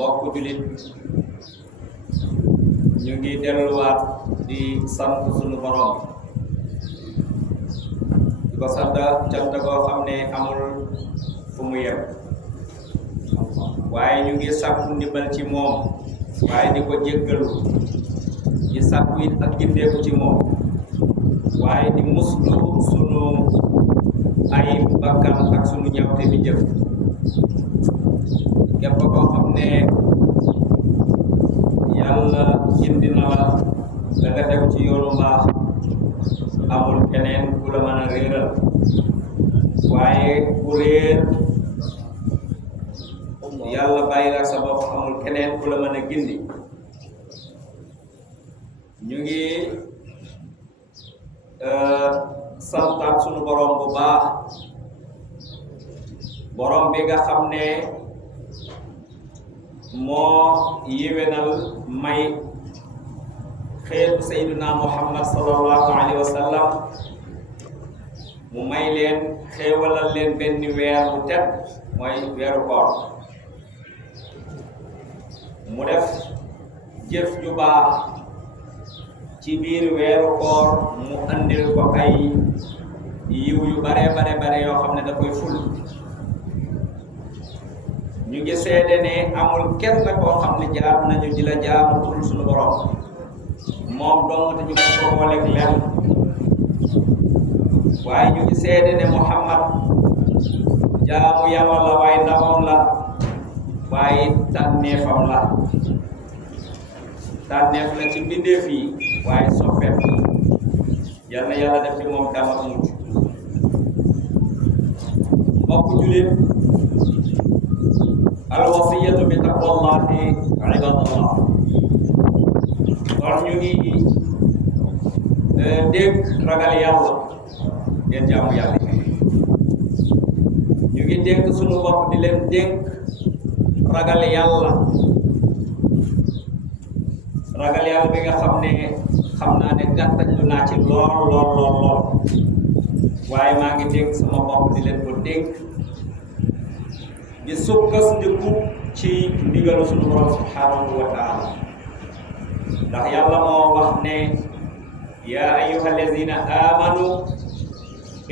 mbokk julit ñu ngi delluwaat di sant sunu borom di ko sant cant koo xam ne amul fu mu yem waaye ñu ngi sàkku ndimbal ci moom waaye di ko jéggalu di sàkku it ak gindeeku ci moom waaye di muslu sunu ay bakkan ak sunu ñawte bi jëf képp koo xam ne yàlla indi na la da nga tegu ci yoonu mbaax amul keneen ku la mën a réeral waaye ku réer yàlla bàyyi la sa bopp amul keneen ku la mën a gindi ñu ngi santaat sunu borom bu baax borom bi nga xam ne moo yéwénal may xeetu sayyiduna muhammad sallallahu alayhi wa sallam mu may leen xéewalal leen benn weer bu tedd mooy weeru koor mu def jëf ju baax ci biir weeru koor mu andil ko ay yiw yu bare yoo xam ne da koy ful ñu ngi seede ne amul kenn koo xam ne jaam nañu di la jaamu tul suñu borom moom dong te ñu ko booleeg lenn waaye ñu ngi seede ne Muhammad jaamu Yàlla la waaye ndawam la waaye tànneefam la tànneef la ci mbindeef yi waaye soppeef yal na Yàlla def ci moom dam ak mucc mbokk jullit al wasiyatu bi taqwallahi ibadallah kon ñu ngi dégg ragal yàlla ngeen jaamu yàlla ñu ngi dénk sunu bopp di leen dénk ragal yàlla bi nga xam ne xam naa ne gàttañlu naa ci lool waaye maa ngi dénk sama bopp di leen ko dénk di sukkandiku ci ndigalu sunu borom subhanahu wa taala ndax yàlla moo wax ne yaa ayyuha allazina amanu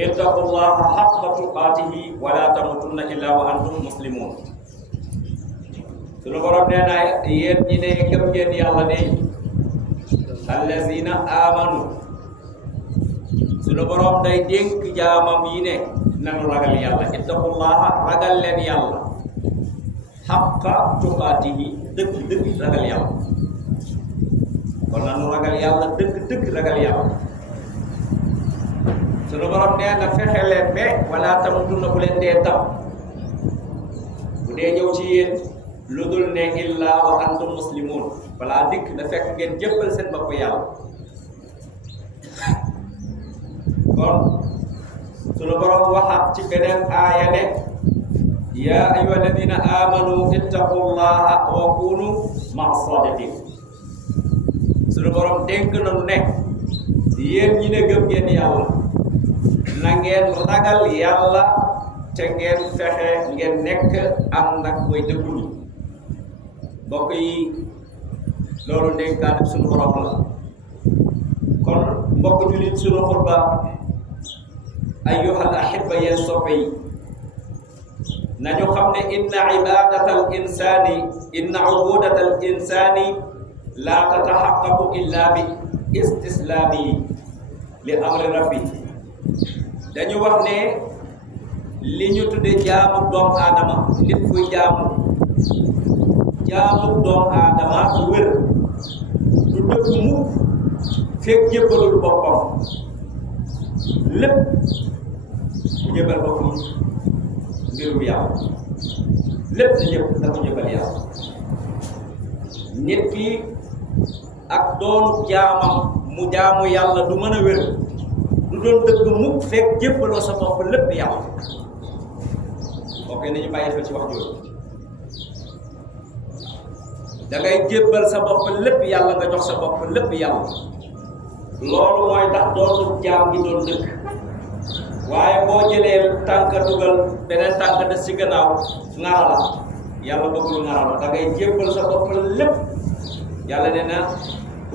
ittaqullaha haqqa tuqatihi wa la tamutunna illa wa antum muslimun sunu borom nee na yéen ñi ne gëm ngeen yàlla ne allazina amanu sunu borom day dénk jaamam yi ne nanu ragal yàlla ittaqullaha ragal leen yàlla haqqa tuqatihi dëgg ragal yàlla kon nanu ragal yàlla dëgg ragal yàlla sunu borom nee na fexe leen ba wala tamutunna bu leen dee tam bu dee ñëw ci yéen lu dul ne illa wa antum muslimun balaa dikk na fekk ngeen jëppal seen bopp yàlla kon sunu borom waxaat ci beneen aaya ne yaa ayyuha alladina amanu ittaqullaha wa kunu ma'a sadiqin sunu borom dénk nañu ne yéen ñi ne gëm ngeen yàlla na ngeen ragal yàlla te ngeen fexe ngeen nekk ànd ak way dëggu ñi mbokk yi loolu dénkaane sunu borom la kon mbokk jullit sunu xutba ayyuhal ahibba yéen soppe yi nañu xam ne inna ubudatal insani la tatahaqqaqu illa bi istislami li amri rabbi dañu wax ne li ñu tudde jaamu doomu aadama nit kuy jaamu doomu aadama du wér du dëgg mukk fekk jébbalul boppam lépp ku jébal boppam mbirum yàlla lépp da ko jébal yàlla nit ki ak doonu jaamam mu jaamu yàlla du mën a wér du doon dëgg mukk fekk jébbaloo sa bopp lépp yàlla ok nañu bàyyi xel ci wax jooju da ngay jébbal sa bopp lépp yàlla nga jox sa bopp lépp yàlla loolu mooy tax doonu jaam gi doon dëgg waaye boo jëlee tànk dugal beneen tànk des ci gannaaw ngara la yàlla bëggul ngara la da ngay jébbal sa bopp lépp yàlla nee na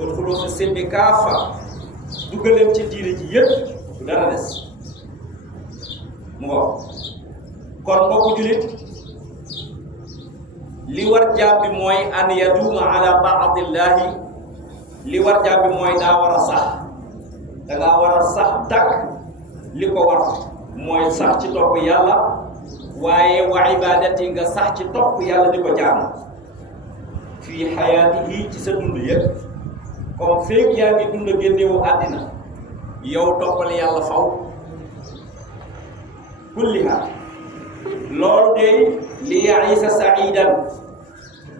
udxulu fi silmi kaafa duggaleen ci diine ji yëpp du dara des mu ngo kon mbokku julit li war jaam bi mooy an yaduma ala taatillahi li war jaam bi mooy daa war a sax dangaa war a sax takk li ko war mooy sax ci topp yàlla waaye wa ibadati nga sax ci topp yàlla di ko jaamu fii xayaatihi ci sa dund yëpp comme feeg yaa ngi dund génnewu àddina yow toppal yàlla faw kulliha loolu de li yaisa saidan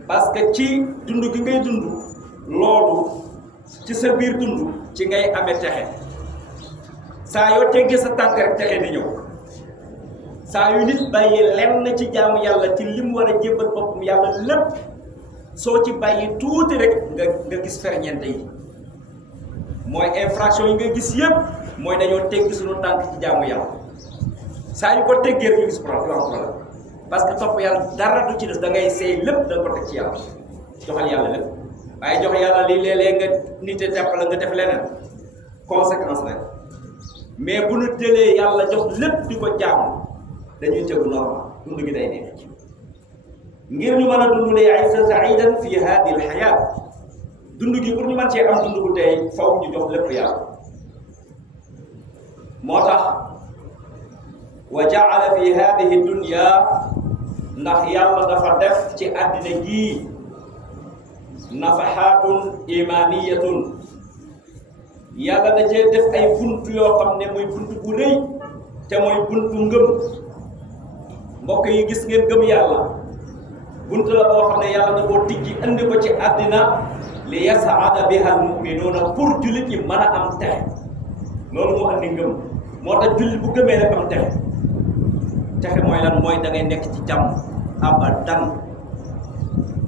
parce que ci dund gi ngay dund loolu ci sa biir dund ci ngay amee texe saa yoo teggee sa tànk rek texe di ñëw saa yu nit bàyyi lenn ci jaamu yàlla ci lim war a jébbal boppam yàlla lépp soo ci bàyyi tuuti rek nga gis ferñeente yi mooy infraction yi nga gis yëpp mooy dañoo teggi suñu tànk ci jaamu yàlla saa yu ko teggee rek ñu gis problème parce que topp yàlla dara du ci des da ngay seey lépp da ko teg ci yàlla joxal yàlla lépp waaye jox yàlla lii léeg-léeg nga nite tepp la nga def leneen conséquence rek mais bu nu jëlee yàlla jox lépp di ko jaamu dañuy tegu normal dund gi day neex ngir ñu mën a dund lay aysa saidan fi hadi al hayat dund gi pour ñu mën cee am dund bu tey faw ñu jox lépp yàlla moo tax wa jaala fi hadihi dunya ndax yàlla dafa def ci àddina gii nafahatun imaniyatun yàlla da cee def ay buntu yoo xam ne mooy buntu bu rëy te mooy buntu ngëm mbokk yi gis ngeen gëm yàlla buntu la boo xam ne yàlla da koo tijji andi ko ci àddina li yasaada biha al muminuuna pour jullit ñi mën a am texe loolu moo andi ngëm moo tax jullit bu gëmee rek am texe texe mooy lan mooy da ngay nekk ci jàmm abadan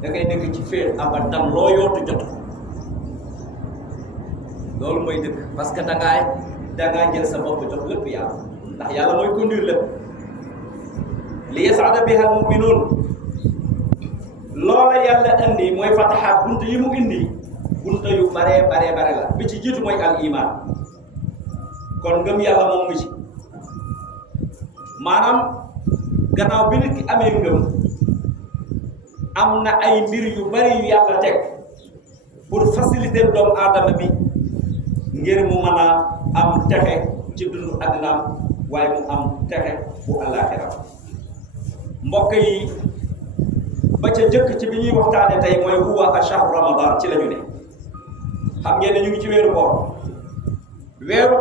da ngay nekk ci féer abadan loo yootu jot ko loolu mooy dëgg parce que dangaa jël sa bopp jox lépp yàlla ndax yàlla mooy conduire lépp li yasaada biha al muminuun loola yàlla indi mooy fataxaat bunt yi mu indi bunta yu bare la bi ci jiitu mooy al iman kon ngëm yàlla moom mu ci maanaam gannaaw bi nit ki amee ngëm am na ay mbir yu bari yu yàlla teg pour faciliter doomu aadama bi ngir mu mën a am texe ci dundu àddinaam waaye mu am texe bu àllaaxira mbokk yi ba ca jëkk ci bi ñuy waxtaane tey mooy huwa ashahru ramadan ci la ñu ne xam ngeen ne ñu ngi ci weeru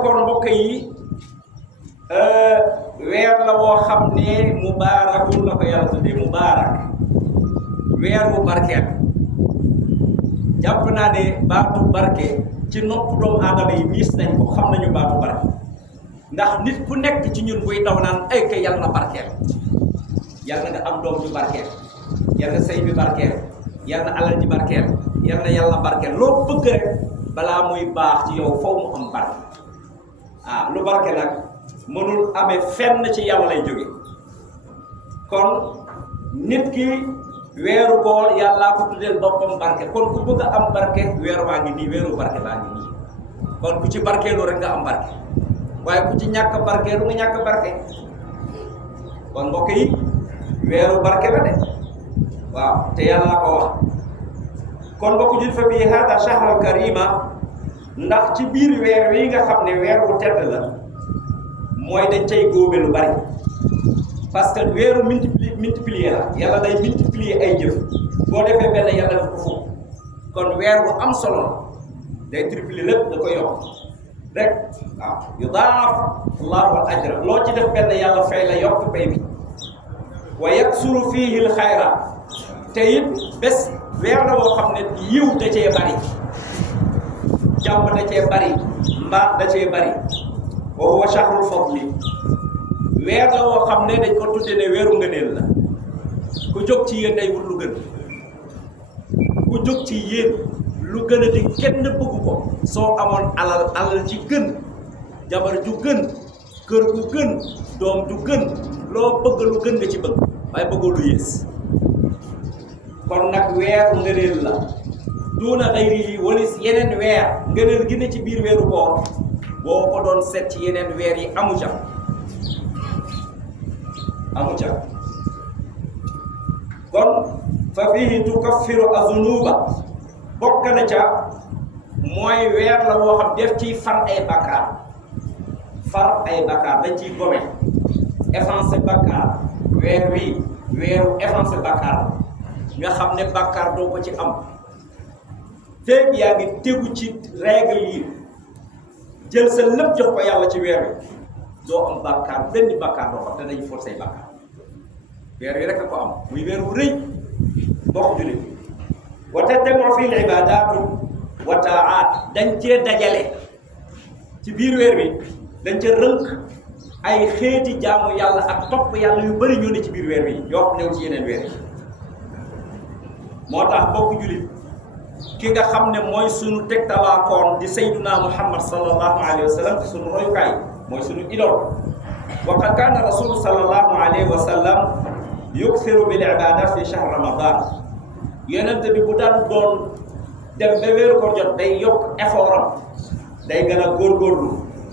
koor mbokk yi weer la woo xam ne mubaarakun la ko yàlla tuddee mubaarak weer bu barkeel jàpp naa ne baatu barke ci nopp doomu aadama yi miis nañ ko xam nañu baatu barke ndax nit ku nekk ci ñun buy daw naan ay kay yàlla na barkeel yàlla nga am doom ju barkeel yàlla sëy bi barkeel yàlla alal ji barkeel yàlla barkeel loo bëgg rek balaa muy baax ci yow foofu mu am barke lu barke nag mënul amee fenn ci yàlla lay jóge kon nit ki weeru koor yàllaa ko tuddeel boppam barke kon ku bëgg a am barke weeru baa ngi nii weeru barke baa ngi nii kon ku ci barkeelu rek nga am barke waaye ku ci ñàkk barkeelu nga ñàkk barke kon mbokk yi weeru barke la de waaw te yàlla ko wax kon mbokk jul fa bii hada shahral karima ndax ci biir weer wi nga xam ne weer wu tedd la mooy dañ cay góobe lu bari parce que weeru multiplier la yàlla day multiplier ay jëf boo defee benn yàlla def ko fukk kon weer bu am solo la day triplier lépp da ko yokk rek waaw yudaaf allahu al ajra loo ci def benn yàlla fay la yokk pay bi wa yaksuru fiihi l xayra te it bés weer la woo xam ne yiw da cee bari jàmm da cee bari mbaax da cee bari wa huwa shahrul fadli weer la woo xam ne dañ ko tudde ne weeru ngëneel la ku jóg ci yéen day wut lu gën ku jóg ci yéen lu gën a di kenn bëggu ko soo amoon alal ji gën jabar ju gën kër gu gën doom ju gën loo bëgg lu gën nga ci bëgg waaye bëggoo lu yées kon nag weeru ngëneel la duuna xayri yi walis yeneen weer ngëneel gi ne ci biir weeru koor boo ko doon seet ci yeneen weer yi amu ca kon fa fihi tukaffiru azunuba bokk na ca mooy weer la woo xam def ciy far ay bakkaar dañ ciy gome effacer bakkaar weer wi weeru effacer bakkaar nga xam ne bakkaar doo ko ci am feeg yaa ngi tegu ci règle yi jël sa lépp jox ko yàlla ci weer wi doo am bakkaar benn bakkaar doo ko te dañu for say bakkaar weer wi rek a ko am muy weer wu rëy bokk jullit wa tattabi'u fil ibadaatu wa taa'aat dañ cee dajale ci biir weer wi dañ ca rënk ay xeeti jaamu yàlla ak topp yàlla yu bari ñoo ne ci biir weer wi yoo xam newul ci yeneen weer yi moo tax bokk jullit ki nga xam ne mooy sunu tegtalaakoon di sayyiduna muhammad sallallahu alayhi wa sallam ci sunu royukaay mooy sunu idole wa qad kaana rasulu sallallahu alayhi wa sallam yukthiru bil ibadat fi shahr ramadan yonente bi bu daan doon dem ba weeru ko jot day yokk effort am day gën a góorgóorlu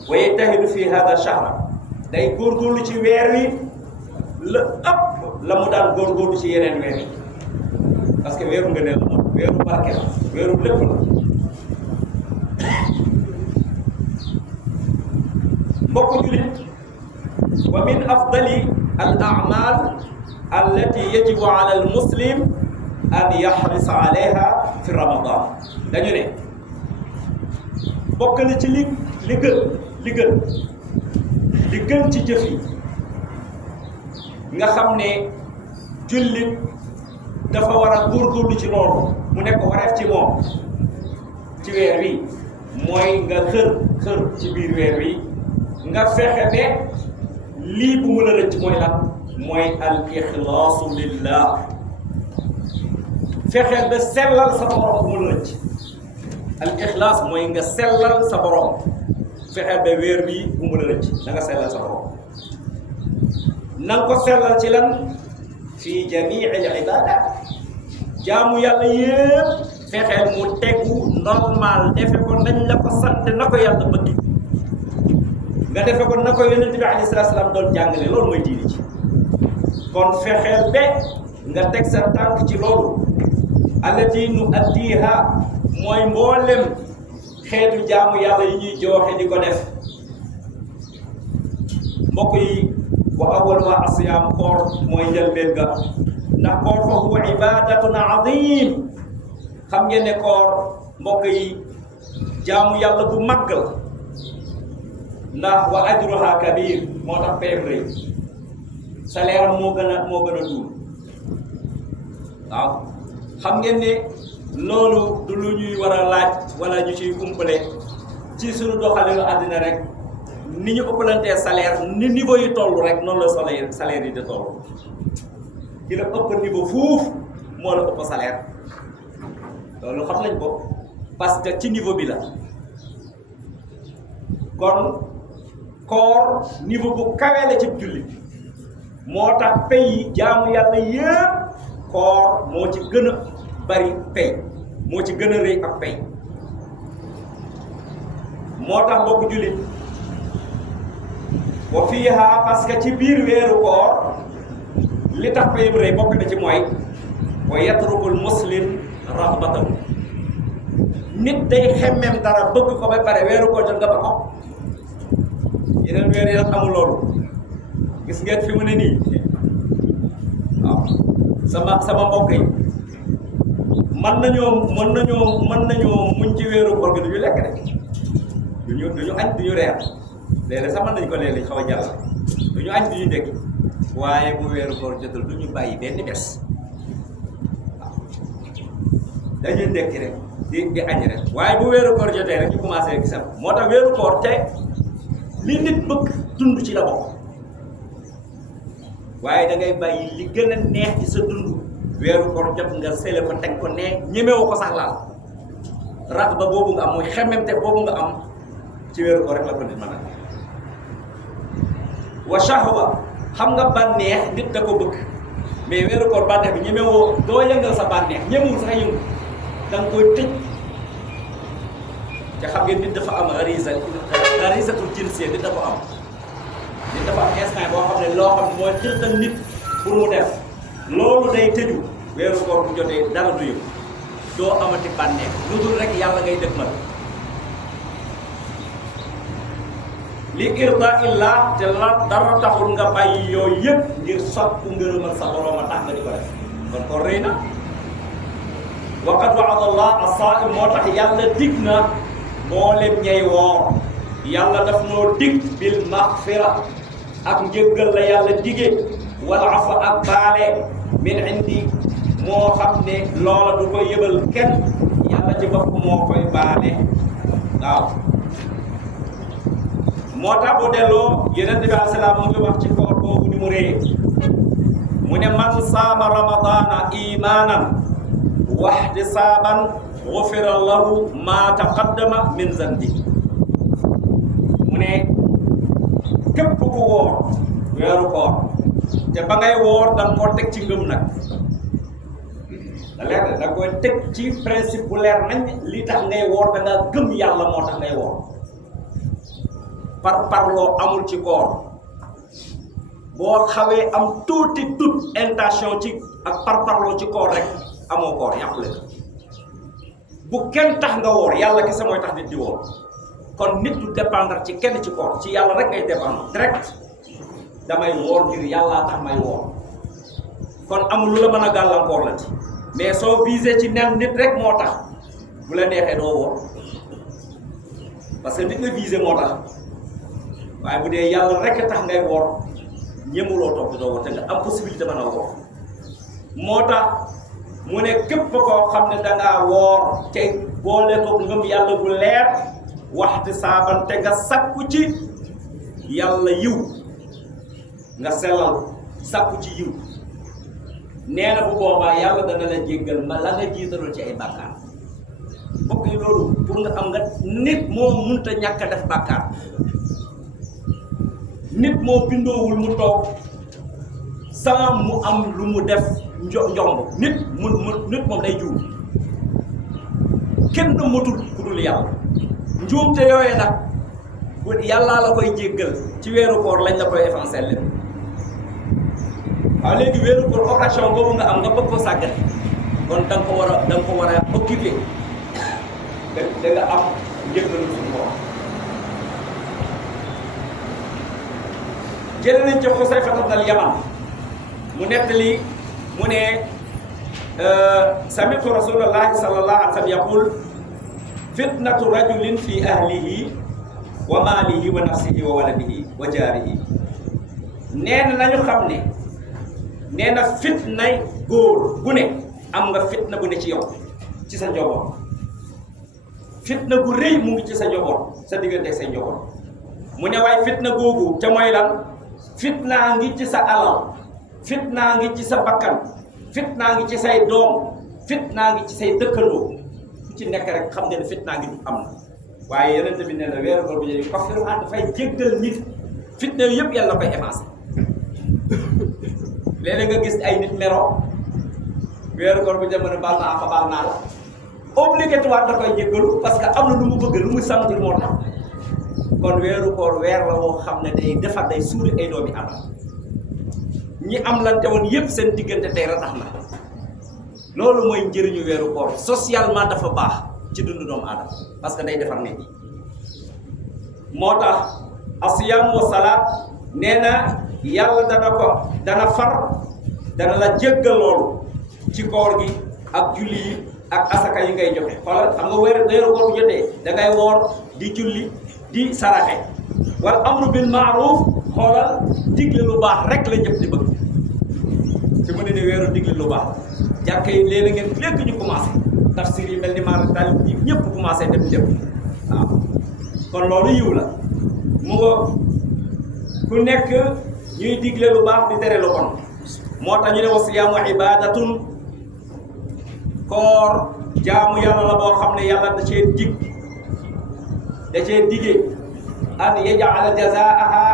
wa yajtahidu fi hada shahr day góorgóorlu ci weer wi la ëpp la mu daan góorgóorlu ci yeneen weer yi parce que weeru ngëneel la moom weeru barke la weeru lépp la mbokk julit wa min afdali al a'mal allati yajibu ala al muslim an yahrisa alayha fi ramadan dañu ne bokk na ci li gën ci jëf yi nga xam ne jullit dafa war a góorgóorlu ci loolu mu nekk wareef ci moom ci weer wi mooy nga xër ci biir weer wi nga fexe ne lii bu mu la rëcc mooy lan mooy al ixlaasu lillah fexe ba sellal sa borom bu mu la rëcc al ixlaas mooy nga sellal sa borom fexe ba weer bi bu mu la rëcc da nga sellal sa borom na nga ko sellal ci lan fii jamii al ibadat jaamu yàlla yépp fexeel mu tegu normal defe ko nañ la ko sant na ko yàlla bëgg nga defe ko na ko yonent bi alayhi salaatu salaam doon jàngale loolu mooy diini ci kon fexeel ba nga teg sa tànk ci loolu allati nu addiha mooy mboolem xeetu jaamu yàlla yi ñuy jooxe di ko def mbokk yi wa awwal wa asiyaam koor mooy njëlbeen ga ndax koor fa huwa ibadatun azim xam ngeen ne koor mbokk yi jaamu yàlla bu màgg la ndax wa ajruha kabir moo tax payam rëy salaire am moo gën a duul waaw xam ngeen ne loolu du lu ñuy war a laaj wala ñu ciy umpale ci suñu doxalinu àddina rek ni ñu ëppalantee salaire ni niveau yi toll rek noonu la salaire yi di toll ki la ëpp niveau fuuf moo la ëpp salaire loolu xam nañ ko parce que ci niveau bi la kon koor niveau bu kawe la ci julli moo tax pay yi jaamu yàlla yépp koor moo ci gën a bari pay moo ci gën a rëy ak pay moo tax mbokk jullit wa fiiha parce que ci biir weeru koor li tax payam rëy bokk na ci mooy wa yatrukul muslim raxbatahu nit day xemmem dara bëgg ko ba pare weeru koor jot nga ba ko yeneen weer yi nag amul loolu gis ngeen fi mu ne nii waaw sama mbokk yi mën nañoo muñ ci weeru koor gi du ñu lekk de duñu añ duñu reer léeg-léeg sax mën nañu ko léeg-léeg xaw a jàll duñu añ duñu ndekki waaye bu weeru koor jotul duñu bàyyi benn bés waaw dañuy ndekki rek di añ rek waaye bu weeru koor jotee rek ñu commencé gisal moo tax weeru koor te li nit bëgg dund ci la bokk waaye da ngay bàyyi li gën a neex ci sa dund weeru koor jot nga sele ko teg ko ne ñemewu ko sax laal rax ba boobu nga am mooy xemmemte boobu nga am ci weeru koor rek la ko nit mën a wa shahwa xam nga bànneex nit da ko bëgg mais weeru koor bànneex bi ñemewoo doo yëngal sa bànneex ñemewul sax yëngu da nga koy tëj te xam ngeen nit dafa am garizatul jinsiyya nit dafa am nit dafa am instant boo xam ne loo xam ne mooy xirtal nit pour mu def loolu day tëju weeru koor bu jotee dara du yëngu doo amati bànneex lu dul rek yàlla ngay def ma li irda illah te la dara taxul nga bàyyi yooyu yëpp ngir soppu ngërëmal sa borom a tax nga di ko def kon ko rëy na wa qad wa'ada Allah as-sa'im moo tax yàlla dig na mboolem ñay woor yàlla daf noo dig bil maghfira ak njëggal la yàlla digee wal afa ak baale min indi moo xam ne loola du koy yëbal kenn yàlla ci bopp moo koy baale waaw moo tax bu delloo yonent bi alayhi salaam mu ngi wax ci koor boobu ni mu réye mu ne man saama ramadana imanan wahtisaban ghufira lahu ma taqaddama min zanbi mu ne képp ku woor weeru koor te ba ngay woor da nga koo teg ci ngëm nag da leer da nga koy teg ci principe bu leer nañ li tax ngay woor da nga gëm yàlla moo tax ngay woor parloo amul ci koor boo xawee am tuuti intention ci ak parloo ci koor rek amoo koor yàqule bu kenn tax nga woor yàlla kese mooy tax nit di woor kon nit du dépendre ci kenn ci koor ci yàlla rek ngay dépendre direct damay woor ngir yàllaa tax may woor kon amul lu la mën a gàllankoor la ci mais soo visé ci nen nit rek moo tax bu la neexee doo woor parce que nit nga visé moo tax waaye bu dee yàlla rek tax ngay woor ñemuloo toog doo woor te nga am possibilité mën a woor moo tax mu ne képp koo xam ne dangaa woor te boole ko ngëm yàlla bu leer waxti saaban te nga sakku ci yàlla yiw nga sellal sakku ci yiw nee na bu boobaa yàlla dana la jéggal ma la nga jiitaloon ci ay bàkkaar mbokk yi loolu pour nga am nga nit moo munta ñàkk a def bàkkaar nit moo bindoowul mu toog sans mu am lu mu def njomb nit moom day juum kenn du matul ku dul yàlla njuumte yooye nag yàllaa la koy jéggal ci weeru koor lañ la koy effacer lépp waaw léegi weeru koor occasion boobu nga am nga bëgg ko sàggane kon da nga ko war a occuper da nga am njëggalu suñu borom jël nañ ci Xusayfa ibn al-Yaman mu nettali mu ne sami'tu rasulallahi sallallahu alayhi wa sallam yaqul fitnatu rajulin fi ahlihi wa maalihi wa nafsihi wa waladihi wa jaarihi nee na nañu xam ne nee na fitnay góor gu ne am nga fitna bu ne ci yow ci sa njaboot fitna gu rëy mu ngi ci sa njaboot sa diggante ak say njaboot mu ne waaye fitna googu te mooy lan fitnaa ngi ci sa alal fitnaa ngi ci sa bakkan fitnaa ngi ci say doom fitnaa ngi ci say dëkkandoo ku ci nekk rek xam nga ne fitnaa ngi am na waaye yeneen bi nee na weeru koor bu jëlee kafiru dafay jéggal nit fitna yëpp yàlla koy effacé léeg-léeg nga gis ay nit mero weeru koor bu jëm ne baal naa fa baal naa la obligatoire da koy jéggalu parce que am na lu mu bëgg lu mu sentir moo tax kon weeru koor weer la woo xam ne day defar day suuri ay doomi adam ñi am lante woon yëpp seen diggante tey ratax na loolu mooy njëriñu weeru koor socialement dafa baax ci dundu doomu aadama parce que day defar nit ñi moo tax asiyam wa salaat nee na yàlla dana far dana la jéggal loolu ci koor gi ak julli yi ak asaka yi ngay joxe xoolal xam nga weeru koor bu jotee da ngay woor di julli di saraxe wal amru bil ma'ruf xoolal digle lu baax rek la ñëpp di bëgg ci mu ne ne weeru digle lu baax jàkka yi léegi ngeen léegi ñu commencé tafsir yi mel ni maar daal ñëpp commencé dem waaw kon loolu yiw la mu nga ku nekk ñuy digle lu baax di tere lu bon moo tax ñu ne wa siyaamu ibadatun koor jaamu yàlla la boo xam ne yàlla da cee digee an yaj'ala jazaaha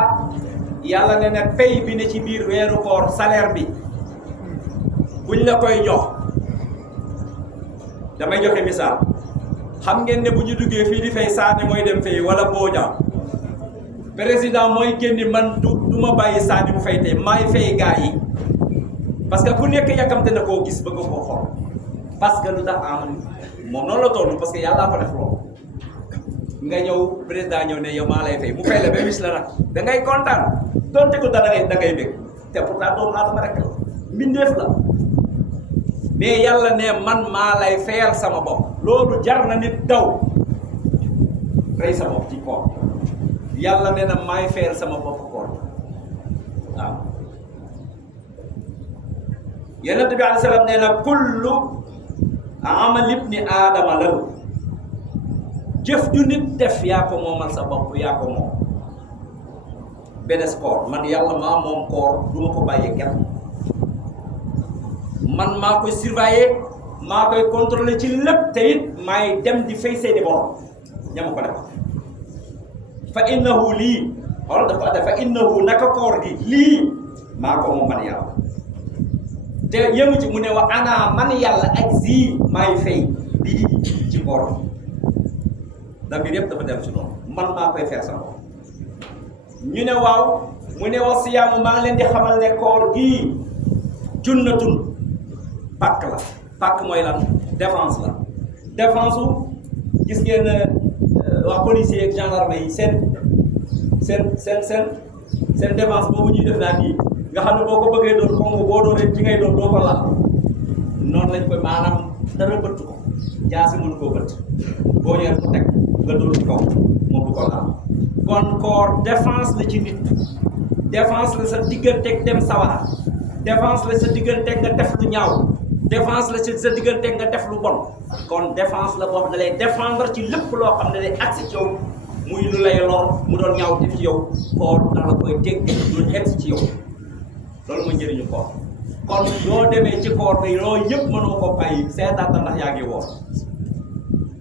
yàlla ne ne pay bi ne ci biir weeru koor salaire bi buñ la koy jox damay joxe misaal xam ngeen ne bu ñu duggee fii di fay Sané mooy dem fay wala Booja président mooy génni man du ma bàyyi Sané bu fay tey maay fay gaa yi parce que ku nekk yàkkamte na koo gis bëgg koo xool parce que lu tax am moom noonu la toll parce que yàllaa ko def loolu nga ñëw président ñëw ne yow maa lay fay mu fay la ba wis la nag da ngay kontaan donte ko da ngay bëgg te pourtant doomu aadama rek la mbindeef la mais yàlla ne man maa lay fayal sama bopp loolu jar na nit daw rey sa bopp ci koor yàlla ne na maay fayal sama bopp koor waaw yonent bi alayhi salaam nee na kullu amal ibni aadama lahu jëf ju nit def yaa ko moomal sa bopp yaa ko moom benes koor man yàlla maa moom koor du ma ko bàyyee kenn man maa koy surveiller maa koy contrôler ci lépp te it maay dem di fay seeni borom ñama ko def fa innahu lii wala dafa def fa innahu naka koor gi lii maa ko moom man yàlla te yëngu ci mu ne wa ana man yàlla ak zii maay fay bii ci koor damir yëpp dafa dem ci noonu man maa koy feer sama bopp ñu ne waaw mu ne wa siyaamu maa ngi leen di xamal ne koor gii junnatun pàkk la pàkk mooy lan défense la défense u gis ngeen waa policier ak gendarme yi seen défense boobu ñuy def naa nii nga xam ne boo ko bëggee doon kongo boo doonee ci ngay doon doo ko laal noonu lañ koy maanaam dara bëtt ko jaasi mënu koo bëtt boo ñëwee ko teg nga doon ci kaw moom du ko laal kon koor défense la ci nit défense la sa digganteeg dem sawara défense la sa digganteeg nga def lu ñaaw défense la ci sa diggante nga def lu bon kon défense la boo xam ne lay défendre ci lépp loo xam ne day agsi ci yow muy lu lay lor mu doon ñaaw def ci yow koor dala koy teg lu egsi ci yow loolu mooy njëriñu koor kon yoo demee ci koor bi loolu yëpp mënoo ko bàyyi seetaata ndax yaa ngi woor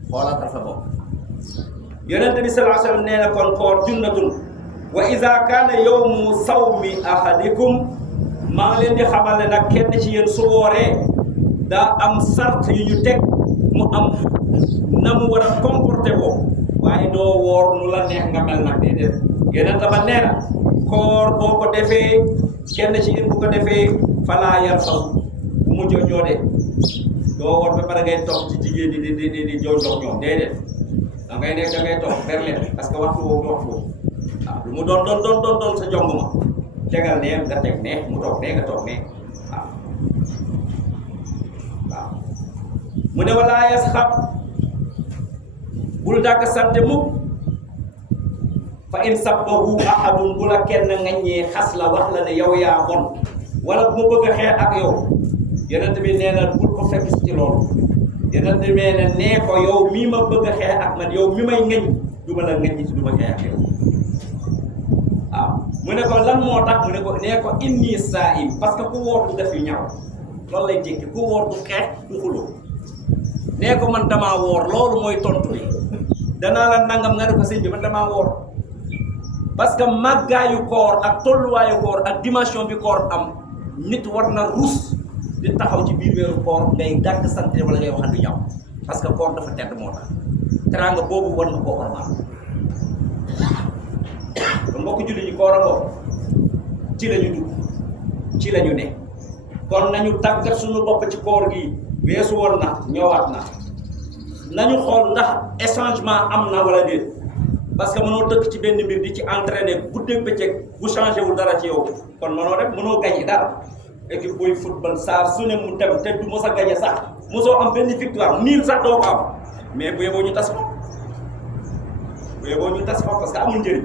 xoolaatal sa bopp yonente bi sallallahu alayhi wa sallam nee na kon koor junnatun wa iza kaana yawmu sawmi ahadikum maa ngi leen di xamal ne nag kenn ci yéen su wooree daa am sart yu ñu teg mu am na mu war a comporté woo waaye doo woor nu la neex nga mel nag déedéet yonente ba nee na koor boo ko defee kenn ci yéen bu ko defee falaa yar saw bu mu joojoo de doo woor ba pare ngay toog ci jigéen di di joojoo ñoom déedéet da ngay nekk da ngay toog berleen parce que waxtu woowu du waxtu woowu waaw lu mu doon sa jong ma tegal nee nga teg ne mu toog nee nga toog ne waaw waaw mu ne walaa yasxab bul dàgg sante mukk fa in sabbahu ahadun bu la kenn ngaññee xas la wax la ne yow yaa bon wala bu ma bëgg a xeex ak yow yonent bi nee na bul ko fekk ci loolu yonent bi nee na nee ko yow mii ma bëgg a xeex ak man yow mi may ngañ du ma la ngañ ci du ma xeex ak yow waaw mu ne ko lan moo tax mu ne ko nee ko inni saa'im parce que ku woor du def yu ñaaw loolu lay tekki ku woor du xeex du xuloo nee ko man damaa woor loolu mooy tontu bi danaa la nangam nga ne ko sëñ bi man damaa woor parce que màggaayu koor ak tolluwaayu koor ak dimension bi koor am nit war na rus di taxaw ci biir weeru koor ngay dàgg sante wala ngay waxal du ñaaw parce que koor dafa tedd moo tax teraanga boobu war na koo ormal kon mbokk julli ñi koor a ngoor ci la ñu dugg ci la ñu ne kon nañu tàggat suñu bopp ci koor gi weesu woon na ñëwaat na nañu xool ndax échangement am na wala déet parce que mënoo dëkk ci benn mbir di ci entraîner guddeeg bëccëg bu changé wul dara ci yow kon mënoo def mënoo gagné dara équipe booy football saa su ne mu dem te du mos a gagné sax mosoo am benn victoire niil sax doo ko am mais bu yeboo ñu tas ko parce que amul njëriñ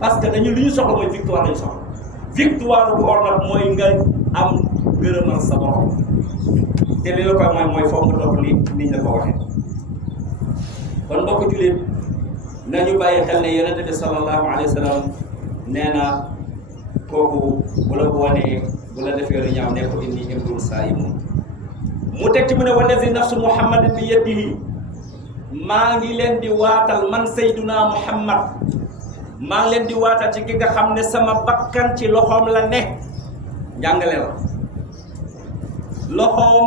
parce que dañu li ñu soxla mooy victoire lañu soxla victoire bu or nag mooy nga am gërëmal sa borom te li la koy mooy foog nga topp niñ la ko waxee kon mbokk jullit nañu bàyyi xel ne yonente bi sallallahu alayhi wa sallam nee na kooku bu la ko wanee bu la defee lu ñaaw ne ko inni imrun saa'imun mu teg ci mu ne wallazi nafsu muhammadin bi yadihi maa ngi leen di waatal man sayduna muhammad maa ngi leen di waatal ci ki nga xam ne sama bakkan ci loxoom la ne njàngale la loxoom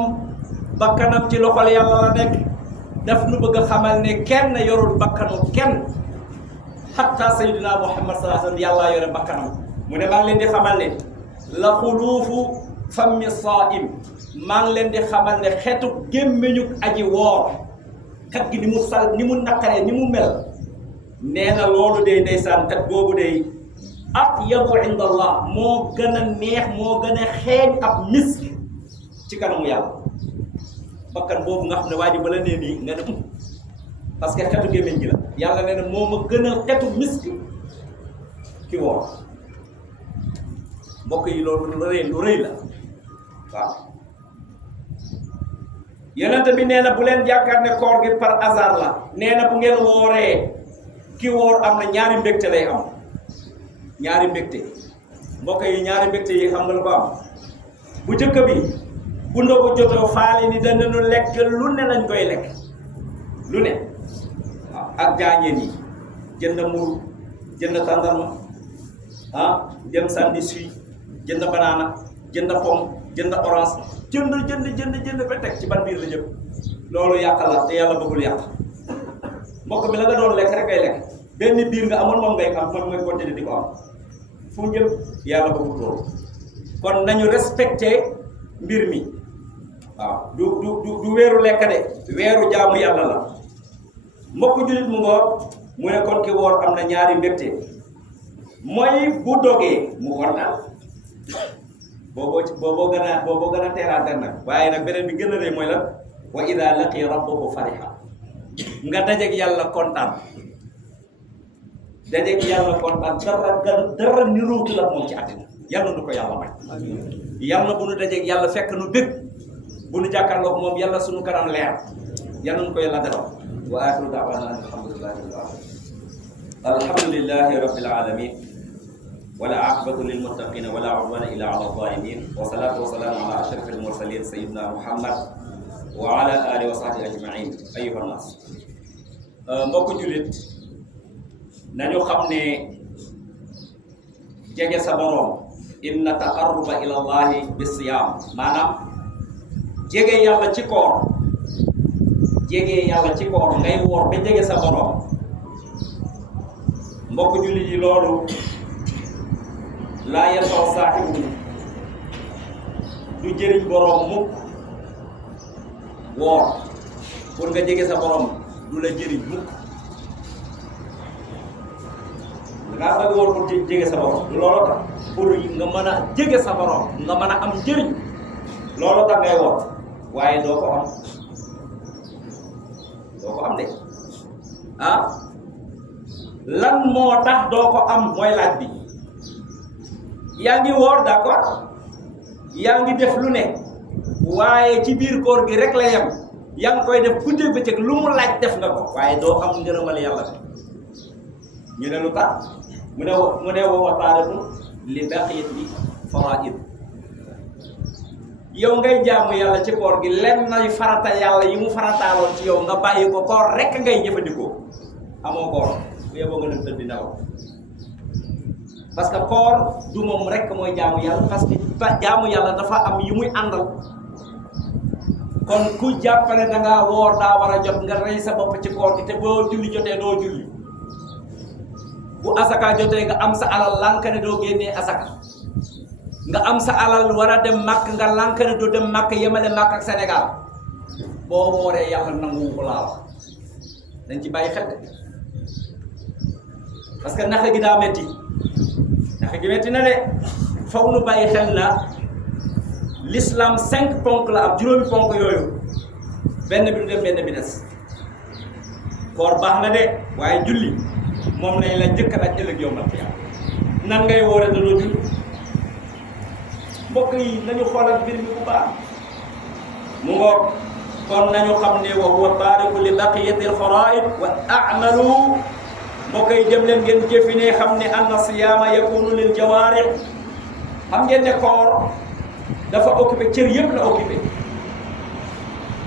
bakkanam ci loxol yàlla la nekk daf nu bëgg a xamal ne kenn yorul bakkanu kenn hatta sayyidina muhammad sallallahu alayhi wasallam yàlla yore bakkanam mu ne maa ngi leen di xamal ne la xuluufu fammi saa'im maa ngi leen di xamal ne xeetu gémmiñu aji woor kat gi ni mu sal ni mu naqaree ni mu mel nee na loolu day ndeysaan kat boobu day atyabu inda allah moo gën a neex moo gën a xeeñ ab misk ci kanamu yàlla bakkan boobu nga xam ne waa ji bala nee nii nga ne parce que xetu gémmiñ gi la yàlla nee na moo ma gën a xetu misk ki woor mbokk yi loolu lu rëy la waaw yonent bi nee na bu leen jàkkaar ne koor gi par hasard la nee na bu ngeen wooree ki woor am na ñaari mbégte lay am ñaari mbégte mbokk yi ñaari mbégte yi xam nga lu ko am bu njëkk bi bu ndogu jotoo faali ni danañu lekk lu ne lañ koy lekk lu ne waaw ak jaañeen yi jënd mburu jënd tàndarma jënd sandwich jënd banaana jënd pomme jënd orange jënd ba teg ci ban biir la jëm loolu yàq la te yàlla bëggul yàq mbokk bi la nga doon lekk rek ngay lekk benn biir nga amoon moom ngay am moom mooy continuer di ko am fu mu jëm yàlla bëggul loolu kon nañu respecté mbir mi waaw du weeru lekk de weeru jaamu yàlla la mbokk jullit mu ngoor mu ne kon ki woor am na ñaari mbégte mooy bu dogee mu kontaan booboo gën a teeraater nag waaye nag beneen bi gën a rëy mooy la wa ida laqi rabbahu fariha nga dajeeg yàlla kontaan dara nirootu la moom ci àddina yàlla nu ko yàlla may yàlla bu nu dajeeg yàlla fekk nu bëgg bu nu jàkkaarloog moom yàlla sunu kanam leer yàlla nu ko yàlla defal wa axiru da'wana alhamdulillahi rabbil alamin wala aqibatu lil muttaqin wala udwana illa ala zalimin wa salatu wa salamu ala ashrafil mursalin sayyidina muhammad wa ala alihi wa sahbihi ajma'in ayyuha nas mbokk julit nañu xam ne jege sa borom inna taqarruba ila allahi bisiyam maanaam jege yàlla ci koor ngay woor ba jege sa borom mbokk jullit yi loolu laa yanfaw saahibu du jëriñ borom mukk woor pour nga jege sa borom du la jëriñ mukk dangaa bëgg woor pour jege sa borom loolu tax pour nga mën a jege sa borom nga mën a am njëriñ loolu tax ngay woor waaye doo ko am de lan moo tax doo ko am mooy laaj bi yaa ngi woor d'accord yaa ngi def lu ne waaye ci biir koor gi rek la yem yaa ngi koy def guddeeg bëccëg lu mu laaj def nga ko waaye doo am ngërëmal yàlla ñu ne lu tax mu ne wa taaratu li baqiyati faraid yow ngay jaamu yàlla ci koor gi lenn nay farata yàlla yi mu farataaloon ci yow nga bàyyi ko koor rek ngay jëfandikoo amoo koor bu yeboo nga dem tëdd nelaw parce que koor du moom rek mooy jaamu yàlla parce que jaamu yàlla dafa am yu muy àndal kon ku jàppale da ngaa woor daa war a jot nga rey sa bopp ci koor gi te boo julli jotee doo julli bu asaka jotee nga am sa alal lànk ne doo génnee asaka nga am sa alal war a dem màkk nga lànk ne doo dem màkk yemale màkk ak Sénégal boo wooree yàlla nangu ko laa wax dañ ci bàyyi xel parce que naxe gi daa metti na de faw nu bàyyi xel na l'islam 5 ponk la ab juróomi ponk yooyu benn bi du dem benn bi des koor baax na de waaye julli moom lañ la njëkk a laaj ëllëg yow mal xiyaam nan ngay woore da doo julli mbokk yi nañu xoolal mbir mi bu baax mu ngoog kon nañu xam ne wa huwa taariku li baqiyatil faraid wa a'malu mbokk yi dem leen ngeen jëfi ne xam ne anna siyaama yakunu lil jawaarih xam ngeen ne koor dafa occupé cër yëpp la occupé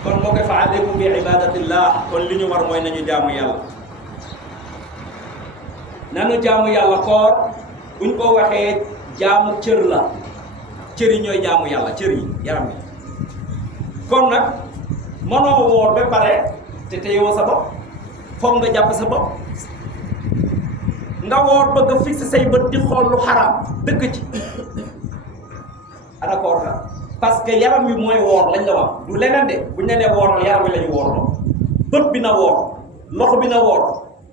kon moo koy fa aleykum bi ibadatillah kon li ñu war mooy nañu jaamu yàlla nanu jaamu yàlla koor buñ ko waxee jaamu cër la cër yi ñooy jaamu yàlla cër yi yaram yi kon nag mënoo woor ba pare te téyewoo sa bopp foog nga jàpp sa bopp nga woor bëgg a fixé say bët di xool lu xaraam dëkk ci ana koor la parce que yaram wi mooy woor lañ la wax du leneen de buñ ne nee woor yaram wi lañu woor bët bi na woor loxo bi na woor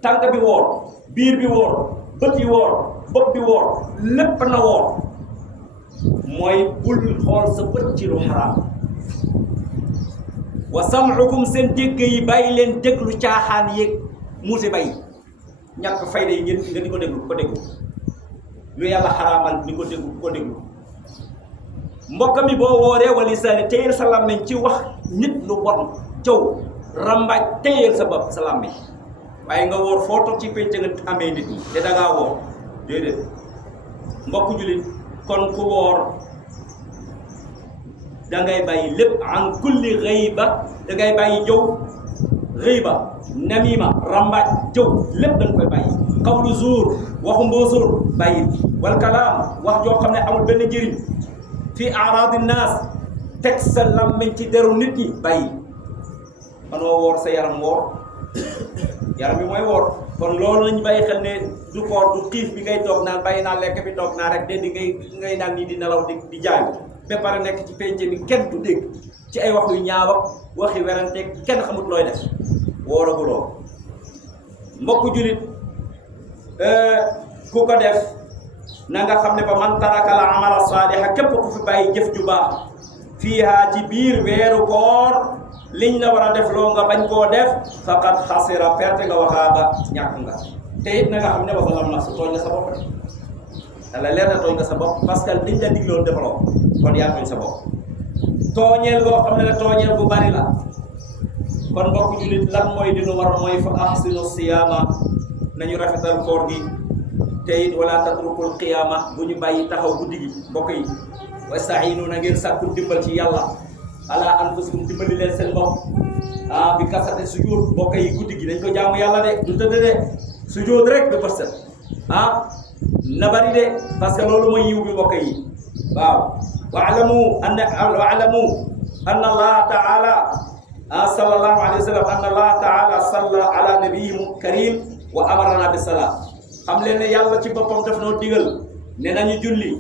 tànk bi woor biir bi woor bët yi woor bopp bi woor lépp na woor mooy bul xool sa bët ci lu xaraam wa sam'ukum seen dégg yi bàyyi leen déglu caaxaan yéeg musiba yi ñàkk fayda yi ngeen nga di ko déglu lu yàlla xaraamal di ko déglu mbokk mi boo wooree wala lisaani téyel sa làmmiñ ci wax nit lu bon jëw rambaaj téyel sa bopp sa làmmiñ waaye nga woor foo toog ci pénc nga amee nit ñi te dangaa woor déedéet mbokk jullit kon ku woor dangay bàyyi lépp an kulli ghayba dangay bàyyi jëw ghayba namima rambaaj jëw lépp danga koy bàyyi qawlu zuur waxu mbóosóor bàyyi wal kalaam wax joo xam ne amul benn njëriñ fii araadi naas teg sa làmmiñ ci deru nit ñi bàyyi manoo woor sa yaram woor yaram bi mooy woor kon loolu lañu bàyyi xel ne du koor du xiif bi ngay toog naan bàyyi naa lekk bi toog naa rek déedéet ngay naan nii di nelaw di jaay ba pare nekk ci penc mi kenn du dégg ci ay wax yu ñaaw ak waxi werante kenn xamut looy def wooraguloo mbokk julit ku ko def na nga xam ne ba man taraka al amala saaliha képp ku fi bàyyi jëf ju baax fiiha ci biir weeru koor liñ la war a def loo nga bañ koo def faqad xasira perte nga waxaaba ñàkk nga te it na nga xam ne ba salam nafsu tooñ nga sa bopp de dala leer na tooñ nga sa bopp parce que liñ la digloon defaloo kon yaa tooñ sa bopp tooñeel boo xam ne la tooñeel bu bari la kon mbokk jullit lan mooy dinu war mooy fa ahsinu siyaama nañu rafetal koor gi te it wala tatrukul qiyaama bu ñu bàyyi taxaw guddi gi mbokk yi wasta'iinu na ngeen sàkku dimbal ci yàlla ala anfusikum dimbali leen seen bopp bi kasate sujud mbokk yi guddi gi dañ ko jaamu yàlla de du tëdd de sujud rek ba përset na bari de parce que loolu mooy yiw bi mbokk yi waaw wa'lamu anna Allah ta'ala sallallahu alayhi wa sallam anna Allah ta'ala salla ala nabiyyi karim wa amarna bis salat xam leen ne yàlla ci boppam daf noo digal ne nañu julli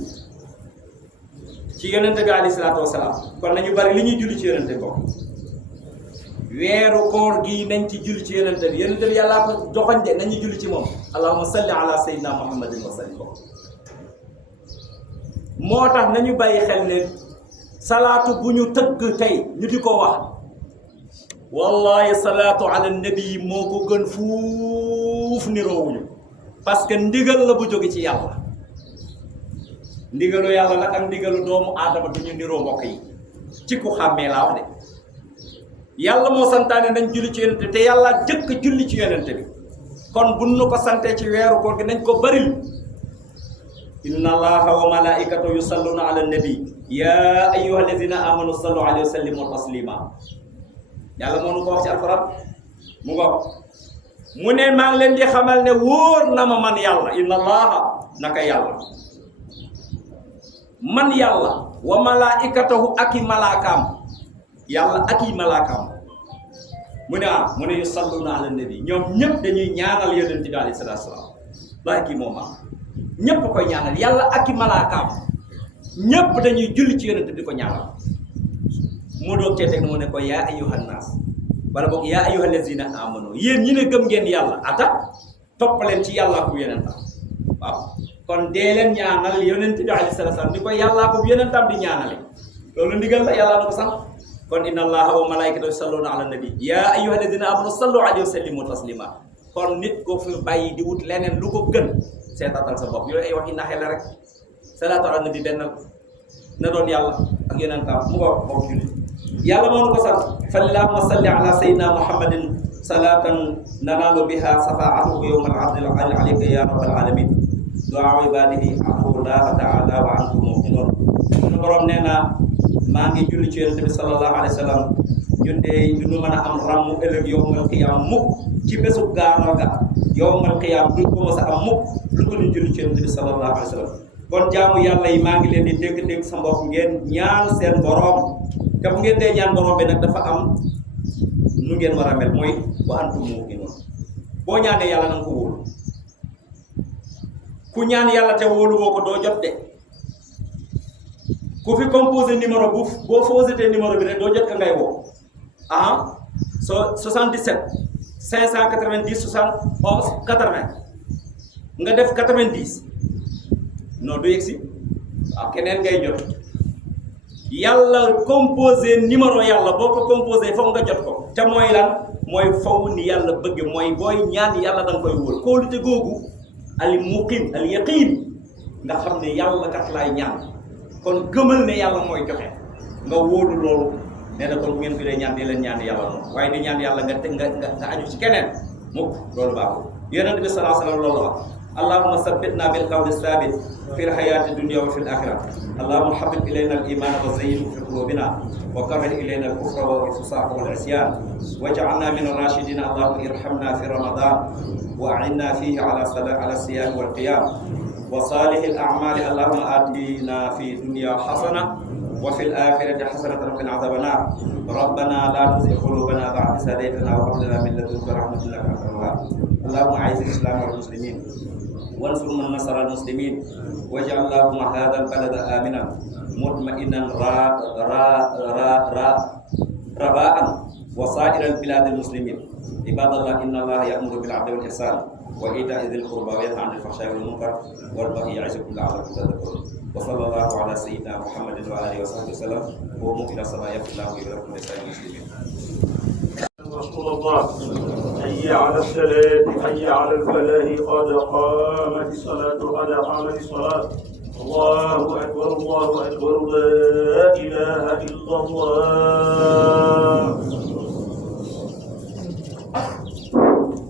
ci yonente bi alayhi salaatu wasalaam kon nañu bari li ñuy julli ci yonente ko weeru koor gi nañ ci julli ci yonente bi yàllaa ko joxoñ de nañu julli ci moom allahumma salli ala sayyidina muhammadin wa sallim moo tax nañu bàyyi xel ne salaatu bu ñu tëgg tey ñu di ko wax wallahi salaatu ala nabi moo ko gën fuuf niroowuñu parce que ndigal la bu jóge ci yàlla ndigalu yàlla nag ak ndigalu doomu aadama du ñu niroo mbokk yi ci ku xàmmee laa wax de yàlla moo santaane nañ julli ci yonente te yàlla jëkk julli ci yonente bi kon bu nu ko santee ci weeru koor gi nañ ko baril inna allaha wa malaikatahu yusalluna ala nabi ya ayyuha alladhina amanu sallu alayhi wa sallimu taslima yàlla moo nu ko wax ci alquran mu ngo mu ne maa ngi leen di xamal ne wóor na ma man yàlla inna allaha naka yàlla man yàlla wa malaikatahu aki malaakaam yàlla aki malaakaam mu ne yusalluna ala nabi ñoom ñëpp dañuy ñaanal yonent bi alayhi salaatu salaam waaye kii moom ñëpp koy ñaanal yàlla aki malaakaam ñëpp dañuy julli ci yonent di ko ñaanal mu doog cee teg na mu ne ko yaa ayyuhan naas wala boog yaa ayyuhal lazina amanu yéen ñi ne gëm ngeen yàlla ata toppaleen ci yàlla ko yonentam waaw kon dee leen ñaanal yonent bi alayhi salaatu salaam di ko yàlla ko yonentam di ñaanale loolu ndigal la yàlla na ko sax kon inna allaha wa malaikatahu yusalluna ala nabi ya ayyuhal ladina amanu sallu alayhi wa sallimu taslima kon nit ko fi bàyyi di wut leneen lu ko gën seetatal sa bopp yooyu ay waxi naxee la rek salaatu ala nabi benn na doon yàlla ak yonentam mu ko bokk julli yàlla moo nu ko sant fa allahumma salli ala sayyidina muhammadin salatan nanalu biha safaa'atahu yawmal abdil alayka ya rabbal alamin du'a ibadihi ahullaha ta'ala wa antum mu'minun sunu borom nee na maa ngi julli ci yonent bi sallallahu alayhi wa sallam ñun de du ñu mën a am ràmm ëllëg yawmal qiyaam mukk ci bésu gaaral ga yawmal qiyaam duñ ko mës a am mukk lu ko ñu julli ci yonent bi sallallahu alayhi wa sallam kon jaamu yàlla yi maa ngi leen di dénk sa mbokk ngeen ñaan seen borom te bu ngeen dee ñaan borom bi nag dafa am nu ngeen war a mel mooy wa antum mu'minuun boo ñaanee yàlla na nga ko wóolu ku ñaan yàlla te wóolu woo ko doo jot de ku fi composé numéro boo fausseté numéro bi rek doo jot ka ngay woo 77 590 71 80 nga def 90 non du yegsi waaw keneen ngay jot yàlla composé numéro yàlla boo ko composé foog nga jot ko te mooy lan mooy faw ni yàlla bëgg mooy booy ñaan yàlla da nga koy wóor kóolute googu al muqim al yaqin nga xam ne yàlla kat laay ñaan kon gëmal ne yàlla mooy joxe nga wóolu loolu nee na kon bu ngeen fi dee ñaan di leen ñaan yàlla noonu waaye di ñaan yàlla nga teg nga aju ci keneen mukk loolu baaxul yonent bi sallallahu alayhi wa sallam loolu wax allahumma sabbitna bil qawli sabit fi l hayati dunya wa fi l axira allahumma habib ilayna al iman wa zayyinhu fi qulubina wa karrih ilayna al kufra wal fusuqa wal isyan waj'alna min ar-rashidin allahumma irhamna fi ramadan wa a'inna fihi ala siyam wal qiyam وصالح الأعمال اللهم آتنا في الدنيا حسنة وفي الآخرة حسنة وقنا عذاب النار ربنا لا تزغ قلوبنا بعد إذ هديتنا وهب لنا من لدنك رحمة إنك أنت الوهاب اللهم أعز الإسلام والمسلمين وانصر من نصر المسلمين واجعل اللهم هذا البلد آمنا مطمئنا رخاء وسائر البلاد المسلمين عباد الله إن الله يأمر بالعدل والإحسان وإيتاء ذي القربى وينهى عن الفحشاء والمنكر والبغي يعظكم لعلكم تذكرون وصلى الله على سيدنا محمد وآله وصحبه وسلم قوموا إلى صلاة يغفر الله ولكم ولسائر المسلمين. رسول الله حي على الصلاة حي على الفلاح قد قامت الصلاة قد قامت الصلاة الله أكبر الله أكبر لا إله إلا الله.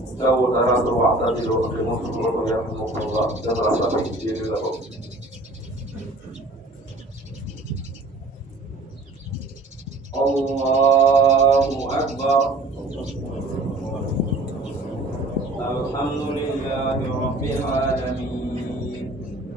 استووا تراصوا واعتدلوا وقيموا صفوفكم يرحمكم الله. جزاء الله خير لكم. الله أكبر. الحمد لله رب العالمين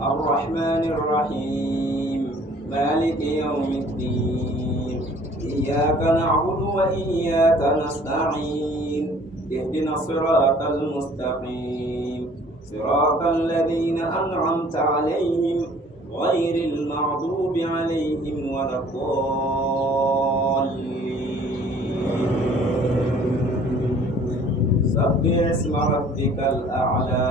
الرحمن الرحيم مالك يوم الدين إياك نعبد وإياك نستعين اهدنا الصراط المستقيم صراط الذين أنعمت عليهم غير المغضوب عليهم ولا الضالين. سبح اسم ربك الأعلى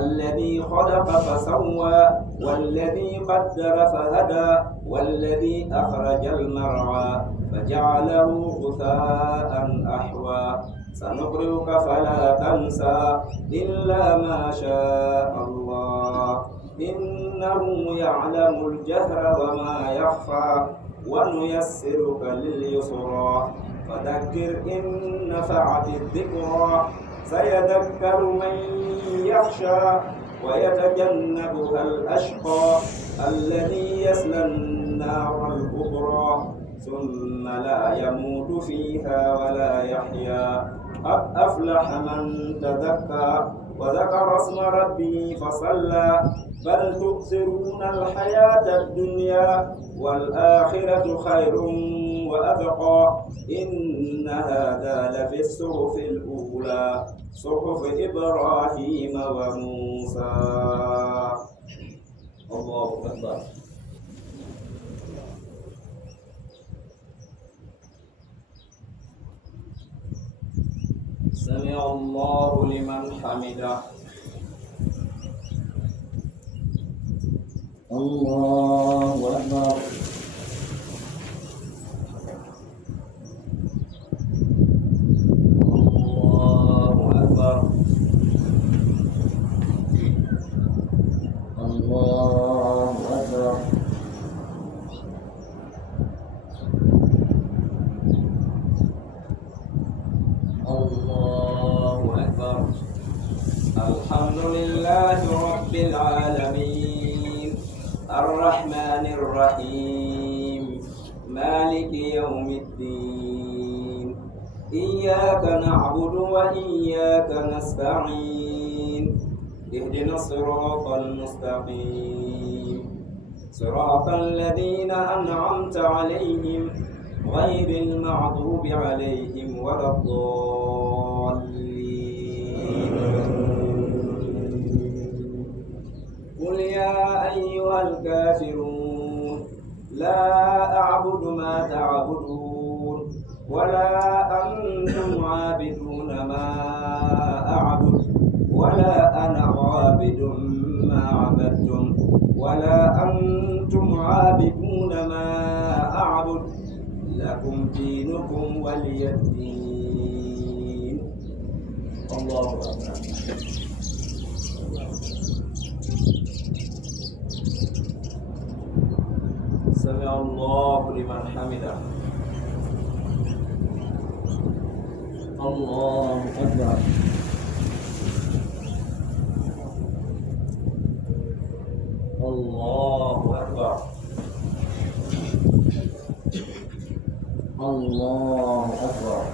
الذي خلق فسوى والذي قدر فهدى والذي أخرج المرعى فجعله غثاء أحوى سنقرئك فلا تنسى إلا ما شاء الله إنه يعلم الجهر وما يخفى ونيسرك لليسرى فذكر إن نفعت الذكرى سيذكر من يخشى ويتجنبها الأشقى الذي يصلى النار الكبرى ثم لا يموت فيها ولا يحيا قد أفلح من تزكى وذكر اسم ربه فصلى بل تؤثرون الحياة الدنيا والآخرة خير وأبقى إن هذا لفي الصحف الأولى صحف إبراهيم وموسى. الله أكبر. سمع الله لمن حمده. الله أكبر. الله أكبر. الله أكبر. الله أكبر. الحمد لله رب العالمين الرحمن الرحيم مالك يوم الدين إياك نعبد وإياك نستعين اهدنا الصراط المستقيم صراط الذين أنعمت عليهم غير المغضوب عليهم ولا الضالين. قل يا أيها الكافرون لا أعبد ما تعبدون ولا أنتم عابدون ما أعبد ولا أنا عابد ما عبدتم ولا أنتم عابدون ما أعبد لكم دينكم ولي الدين. الله أكبر. سمع الله لمن حمده. الله أكبر. الله أكبر. الله أكبر.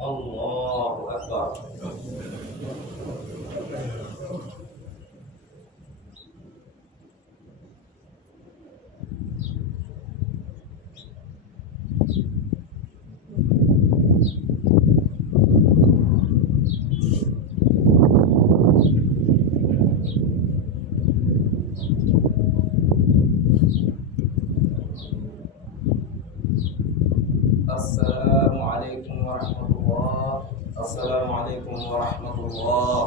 الله أكبر. السلام عليكم ورحمة الله. السلام عليكم ورحمة الله.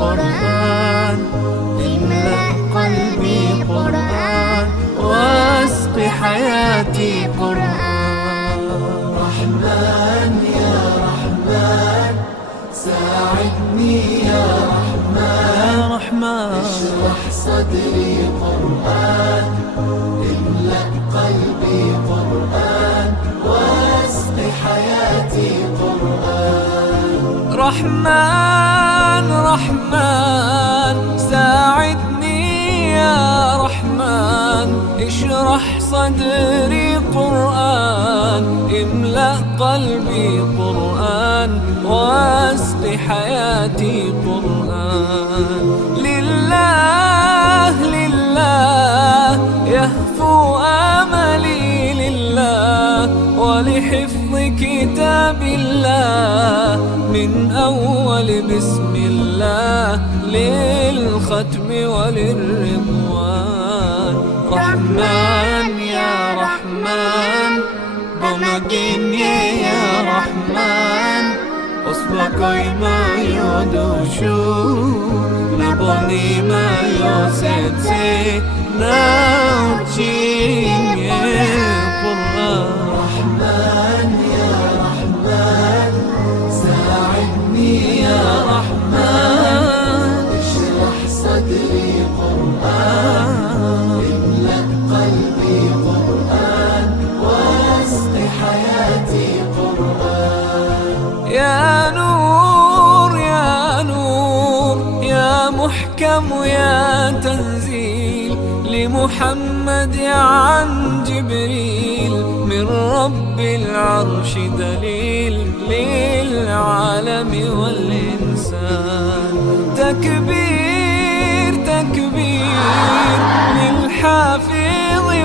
قرآن املأ قلبي قرآن واسق حياتي قرآن رحمن يا رحمن ساعدني يا رحمن اشرح صدري قرآن املأ قلبي قرآن واسق حياتي قرآن رحمن رحمن ساعدني يا رحمن اشرح صدري قرآن املأ قلبي قرآن واسق حياتي قرآن لله لله يهفو آملي لله ولحفظ كتاب الله من أول بسم الله للختم وللرضوان رحمن يا رحمن بمجيني يا رحمن أصبحي ما يدوشو نبني ما يوسيتي ناوتشيني قرآن رحمن يا رحمن ساعدني يا رحمن اشرح صدري قرآن املأ قلبي قرآن واسق حياتي قرآن يا نور يا نور يا محكم يا تنزيل لمحمد عن جبريل من رب العرش دليل للعالم والإنسان تكبير تكبير للحافظ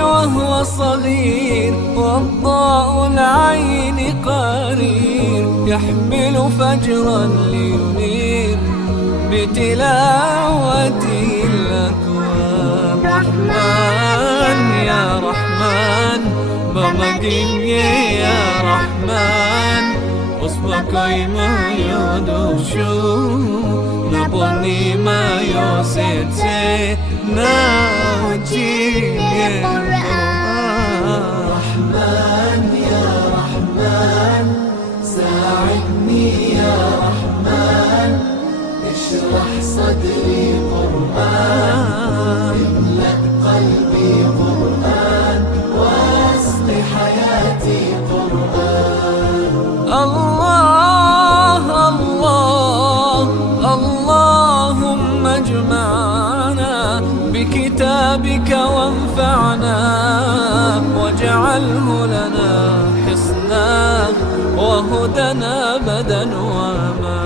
وهو صغير والضاء العين قرير يحمل فجرا لينير بتلاوته الأكوان رحمن يا رحمن بمجيني يا رحمن أصبحي ما يدوشو نبني ما يوسيتي ناوتشيني رحمن يا رحمن ساعدني يا رحمن اشرح صدري قرآن املأ قلبي قرآن واسق حياتي قرآن الله الله اللهم اجمعنا بكتابك وانفعنا واجعله لنا حصنا وهدنا أبدا وأمانا